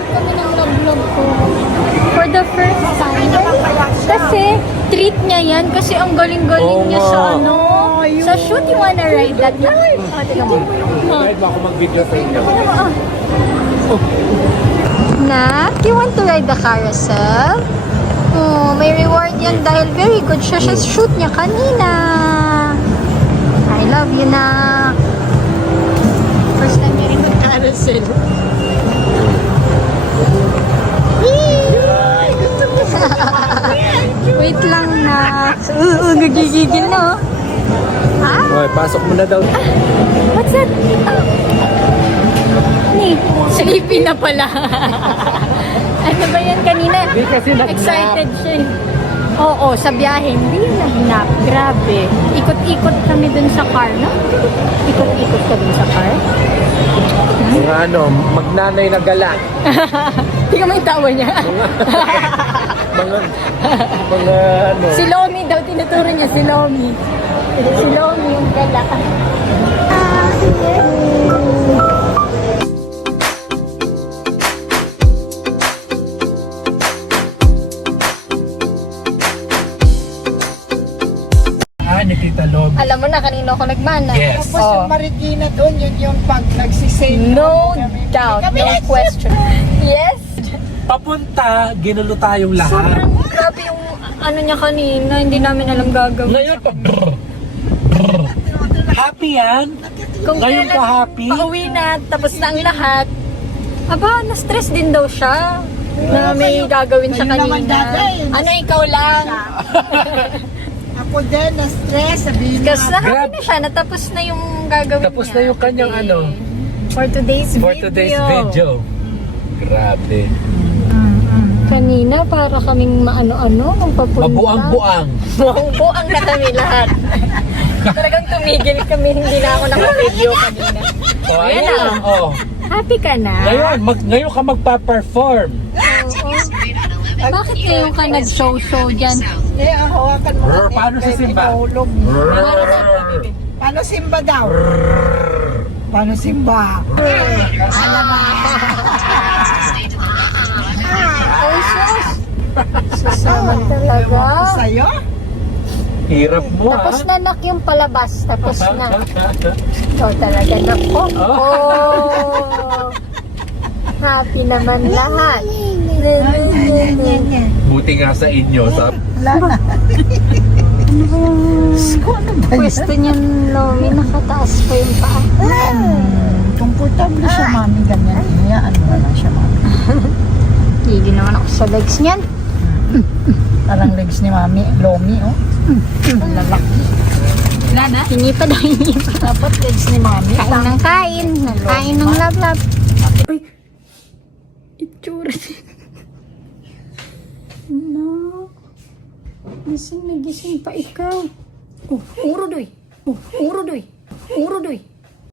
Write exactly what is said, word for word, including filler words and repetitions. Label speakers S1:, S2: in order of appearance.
S1: kami ng love-love ko. For the first time. Kasi, treat niya yan. Kasi ang galing-galing
S2: Oo
S1: niya
S2: nga.
S1: sa ano. Sa shoot, you wanna ride that? Oh, tingnan mo.
S2: Kahit ba ako mag-video sa inyo?
S1: Ah. Nak, you want to ride the carousel? Oh, may reward yan dahil very good siya sa shoot niya kanina. I love you, Nak. First time niya rin ng carousel. Wait lang, Nak. Oo, nagigigil na, oh. Ah,
S2: Oy, pasok mo na daw.
S1: what's that? Ah. Ni, sleepy na pala. Ano ba yan kanina?
S2: Hindi kasi nag-nap.
S1: Excited siya eh. Oo, sa biyahe, hindi nag-nap. Grabe. Ikot-ikot kami dun sa car, no? Ikot-ikot ka dun sa car.
S2: Mga ano, magnanay na gala.
S1: Tingnan mo yung tawa niya.
S2: Mga, mga ano.
S1: Si Lomi daw, tinuturo niya si Lomi. Si Lomi yung gala. Ah,
S2: Ah, ni Tita Lob.
S1: alam mo na, kanino ako nagmana.
S2: Yes.
S3: Tapos yung Marikina doon, yun yung pag nagsisave.
S1: No doubt, no question. Yes.
S2: Papunta, ginulo tayong lahat.
S1: Sobrang grabe yung ano niya kanina, hindi namin alam gagawin.
S2: Ngayon pa, brr, brr. Happy yan?
S1: Kung
S2: Ngayon
S1: kailan
S2: ka happy?
S1: pauwi na, tapos na ang lahat. Aba, na-stress din daw siya. Na may gagawin siya
S3: kayo naman,
S1: kanina.
S3: Daday.
S1: Ano, ikaw lang?
S3: Ako din, na-stress, sabihin mo.
S1: Kasi na happy
S2: Grab.
S1: na siya, natapos na yung gagawin
S2: Tapos
S1: niya.
S2: na yung kanyang
S1: today.
S2: ano?
S1: For today's
S2: For
S1: video.
S2: today's video. Grabe.
S1: Kanina, para kaming maano-ano, nung papunta.
S2: Mabuang-buang.
S1: Mabuang na kami lahat. Talagang tumigil kami, hindi na ako naka-video kanina.
S2: Oh,
S1: Ayan
S2: ayan.
S1: na.
S2: Oh.
S1: Happy ka na?
S2: Ngayon, mag, ngayon ka magpa-perform.
S1: Oo. Bakit ngayon ka nag-show-show dyan?
S3: Eh, ah, hawakan mo.
S2: Brr,
S3: natin,
S2: paano si
S3: kahit
S2: Simba?
S3: inahulog.
S2: Brr.
S3: Paano Simba daw? Paano Simba?
S1: Ay, sus! Susaman talaga.
S3: Sa'yo?
S2: Hirap mo,
S1: Tapos
S2: ah.
S1: na nak yung palabas. Tapos na. Ikaw talaga nak ko. Oh! Happy naman lahat.
S2: Buti nga sa inyo. Sa...
S3: Wala na.
S1: Pwesto niyan, Lomi, nakataas pa yung paa.
S3: Komportable siya, mami, ganyan. Hayaan mo na lang siya, mami.
S1: Hindi naman ako sa legs niyan.
S3: Parang legs ni mami, lomi, oh.
S1: Ang lalaki.
S3: Wala na?
S1: Hingi pa daw, hingi pa.
S3: Dapat legs ni mami.
S1: Kain ng kain. Kain ng lab-lab. Uy! Itsura siya. No. Gising na gising pa ikaw. Oh, uro doy. Oh, uro doy. Uro doy.